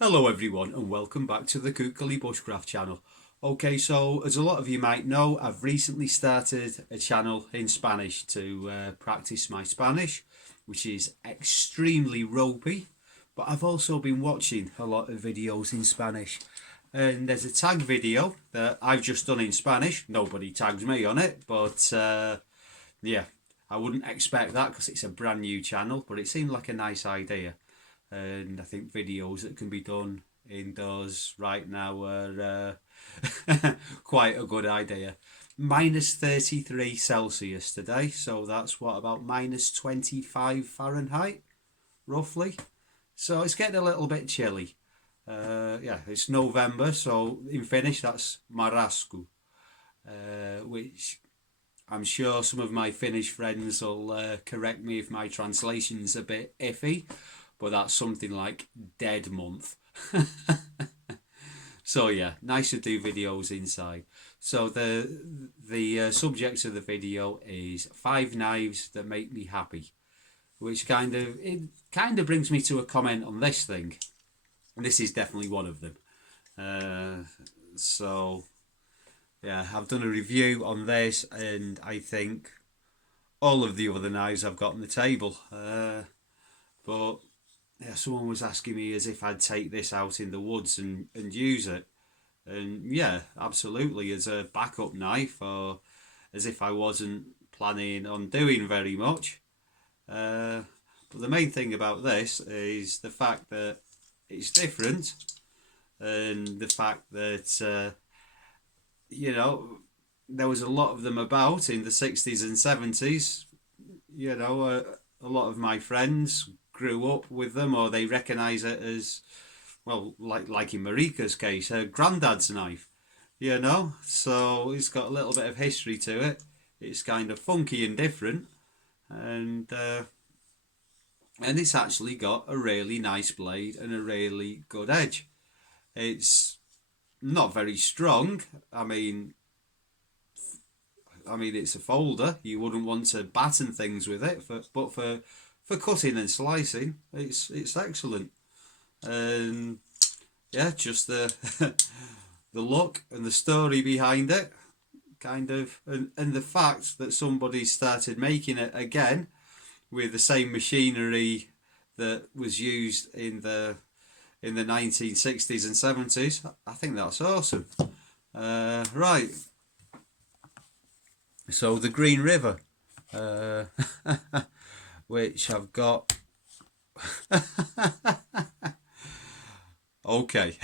Hello everyone and welcome back to the Kukali Bushcraft channel. Okay, so as a lot of you might know, I've recently started a channel in Spanish to practice my Spanish, which is extremely ropey, but I've also been watching a lot of videos in Spanish. And there's a tag video that I've just done in Spanish. Nobody tags me on it, but yeah, I wouldn't expect that because it's a brand new channel, but it seemed like a nice idea. And I think videos that can be done indoors right now are quite a good idea. Minus 33 Celsius today, so that's what, about minus 25 Fahrenheit, roughly. So it's getting a little bit chilly. Yeah, it's November, so in Finnish that's marasku, which I'm sure some of my Finnish friends will correct me if my translation's a bit iffy, but that's something like dead month. So yeah, nice to do videos inside. So the subject of the video is 5 knives that make me happy, which kind of brings me to a comment on this thing. And this is definitely one of them. So yeah, I've done a review on this, and I think all of the other knives I've got on the table. But yeah, someone was asking me as if I'd take this out in the woods and use it. And yeah, absolutely, as a backup knife, or as if I wasn't planning on doing very much. But the main thing about this is the fact that it's different, and the fact that, there was a lot of them about in the 60s and 70s. A lot of my friends grew up with them, or they recognise it as, well, like in Marika's case, her granddad's knife. So it's got a little bit of history to it. It's kind of funky and different, and it's actually got a really nice blade and a really good edge. It's not very strong. I mean, it's a folder. You wouldn't want to batten things with it, but for cutting and slicing, it's excellent. And yeah, just the the look and the story behind it, kind of, and the fact that somebody started making it again with the same machinery that was used in the 1960s and 70s. I think that's awesome. Right. So the Green River, which I've got. Okay.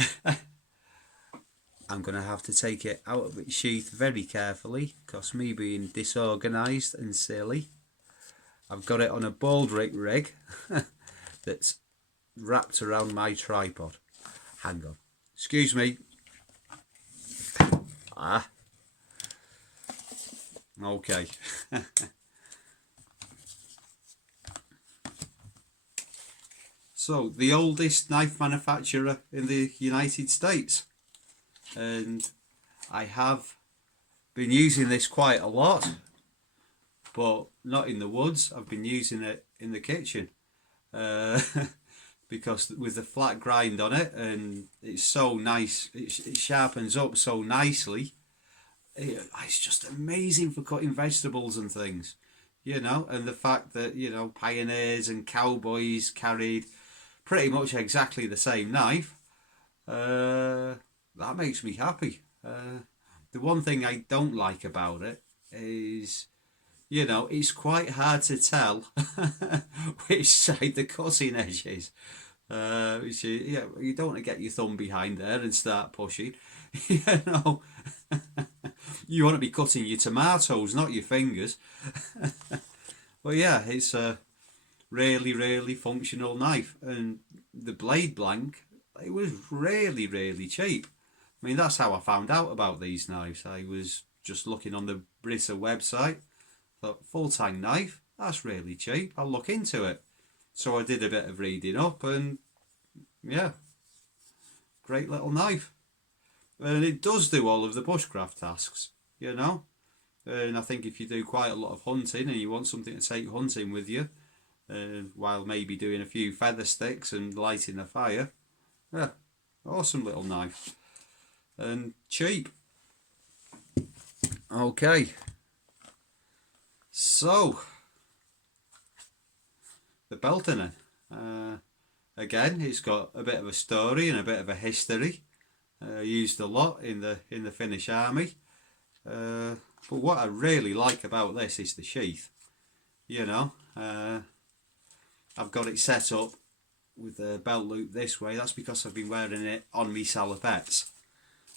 I'm going to have to take it out of its sheath very carefully, because me being disorganised and silly, I've got it on a baldric rig that's wrapped around my tripod. Hang on. Excuse me. Okay. So, the oldest knife manufacturer in the United States. And I have been using this quite a lot, but not in the woods. I've been using it in the kitchen. Because with the flat grind on it, and it's so nice, it sharpens up so nicely. It's just amazing for cutting vegetables and things, and the fact that, pioneers and cowboys carried pretty much exactly the same knife, that makes me happy. The one thing I don't like about it is, it's quite hard to tell which side the cutting edge is. You don't want to get your thumb behind there and start pushing. you know you want to be cutting your tomatoes, not your fingers. But yeah, it's a really functional knife, and the blade blank, it was really cheap. I mean, that's how I found out about these knives. I was just looking on the Brita website, thought, full-tang knife, that's really cheap, I'll look into it. So I did a bit of reading up, and yeah, great little knife. And it does do all of the bushcraft tasks, And I think if you do quite a lot of hunting and you want something to take hunting with you, while maybe doing a few feather sticks and lighting a fire, yeah, Awesome little knife. And cheap. Okay. So, the Beltinen. Again, it's got a bit of a story and a bit of a history. Used a lot in the Finnish army. But what I really like about this is the sheath. You know, I've got it set up with the belt loop this way. That's because I've been wearing it on me salopettes.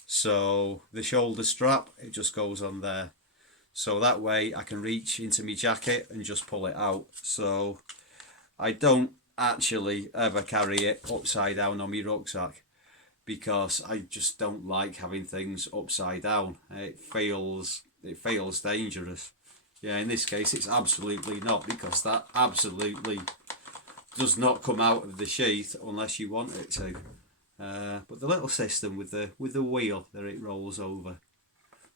So the shoulder strap, it just goes on there. So that way I can reach into my jacket and just pull it out. So I don't actually ever carry it upside down on my rucksack, because I just don't like having things upside down. It feels dangerous. Yeah, in this case it's absolutely not, because that absolutely does not come out of the sheath unless you want it to. But the little system with the wheel that it rolls over.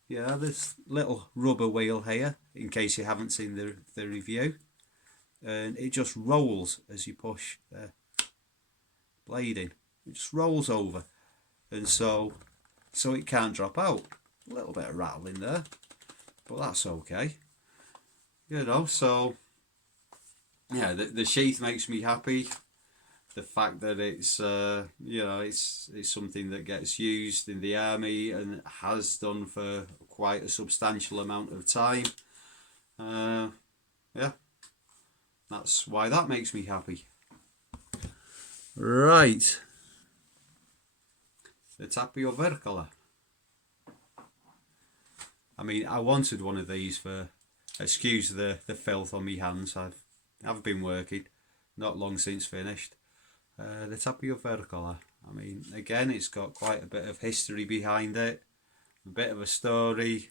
Yeah, this little rubber wheel here, in case you haven't seen the review. And it just rolls as you push the blade in. It just rolls over. And so it can't drop out. A little bit of rattling there, but that's okay. You know, so yeah, the sheath makes me happy. The fact that it's you know, it's something that gets used in the army and has done for quite a substantial amount of time. Yeah, that's why that makes me happy. Right, the Tapio Wirkkala. I mean, I wanted one of these for, excuse the filth on my hands. I've been working, not long since finished. The Tapio Wirkkala. I mean, again, it's got quite a bit of history behind it, a bit of a story.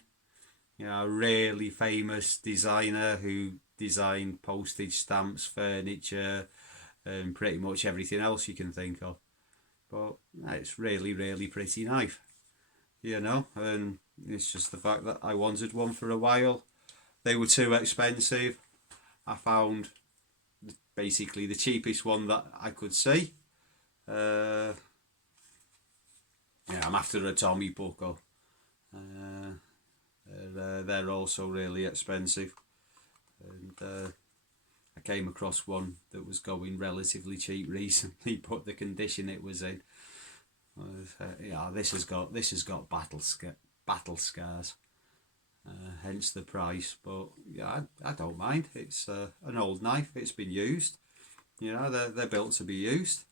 You know, a really famous designer who designed postage stamps, furniture, and pretty much everything else you can think of. But it's really, really pretty knife. You know, and it's just the fact that I wanted one for a while. They were too expensive. I found basically the cheapest one that I could see. Yeah, I'm after a Tommy Pukko. They're also really expensive. And I came across one that was going relatively cheap recently, but the condition it was in was, yeah, this has got battle scars. Hence the price. But yeah, I don't mind. It's an old knife. It's been used. You know, they're built to be used.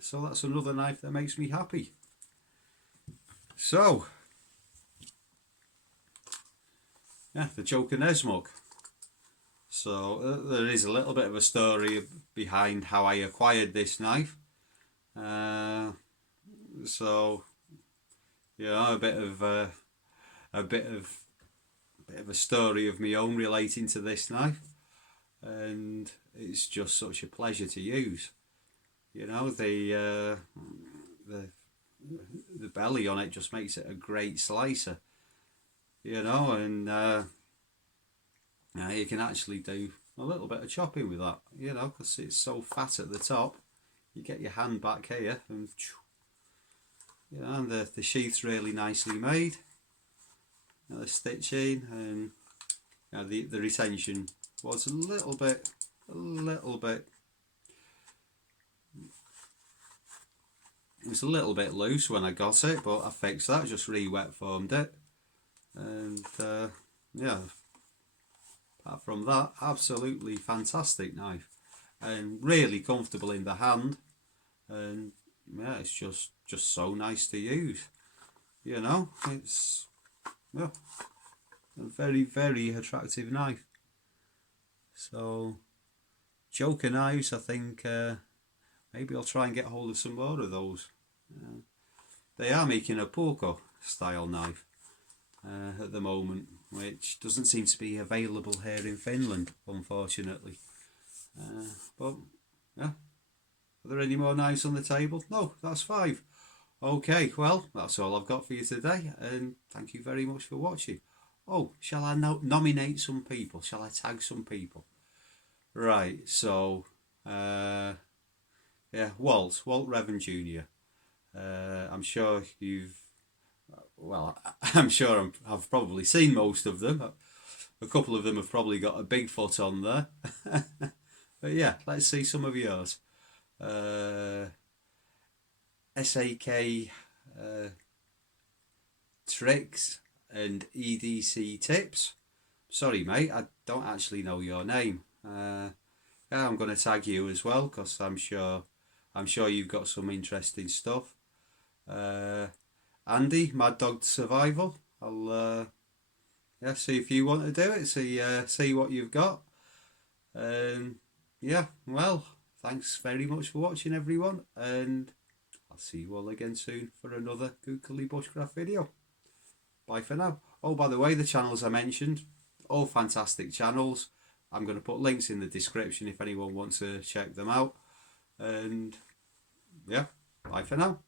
So that's another knife that makes me happy. So yeah, the Joker Nesmug. So there is a little bit of a story behind how I acquired this knife. So yeah, a bit of a story of my own relating to this knife, and it's just such a pleasure to use. You know, the belly on it just makes it a great slicer. You know, and you can actually do a little bit of chopping with that. You know, because it's so fat at the top. You get your hand back here, and you know, and the sheath's really nicely made. You know, the stitching and you know, the retention was a little bit. It was a little bit loose when I got it, but I fixed that. Just re-wet formed it, and yeah. Apart from that, absolutely fantastic knife, and really comfortable in the hand, and yeah, it's just so nice to use. You know, it's yeah, a very, very attractive knife. So Joker knives, I think maybe I'll try and get hold of some more of those. They are making a Pukko style knife at the moment, which doesn't seem to be available here in Finland, unfortunately. But yeah, are there any more knives on the table? No, that's 5. Okay, well, that's all I've got for you today, and thank you very much for watching. Oh, shall I nominate some people? Shall I tag some people? Right, so yeah, Walt Revan Jr. I'm sure you've, well, I'm sure I've probably seen most of them. A couple of them have probably got a Bigfoot on there. But yeah, let's see some of yours. SAK tricks and EDC tips. Sorry, mate, I don't actually know your name. Yeah, I'm going to tag you as well because I'm sure you've got some interesting stuff. Andy, Mad Dog Survival. I'll yeah, see if you want to do it. See what you've got. Yeah, well, thanks very much for watching, everyone, and I'll see you all again soon for another Googly Bushcraft video. Bye for now. Oh, by the way, the channels I mentioned, all fantastic channels. I'm going to put links in the description if anyone wants to check them out. And yeah, bye for now.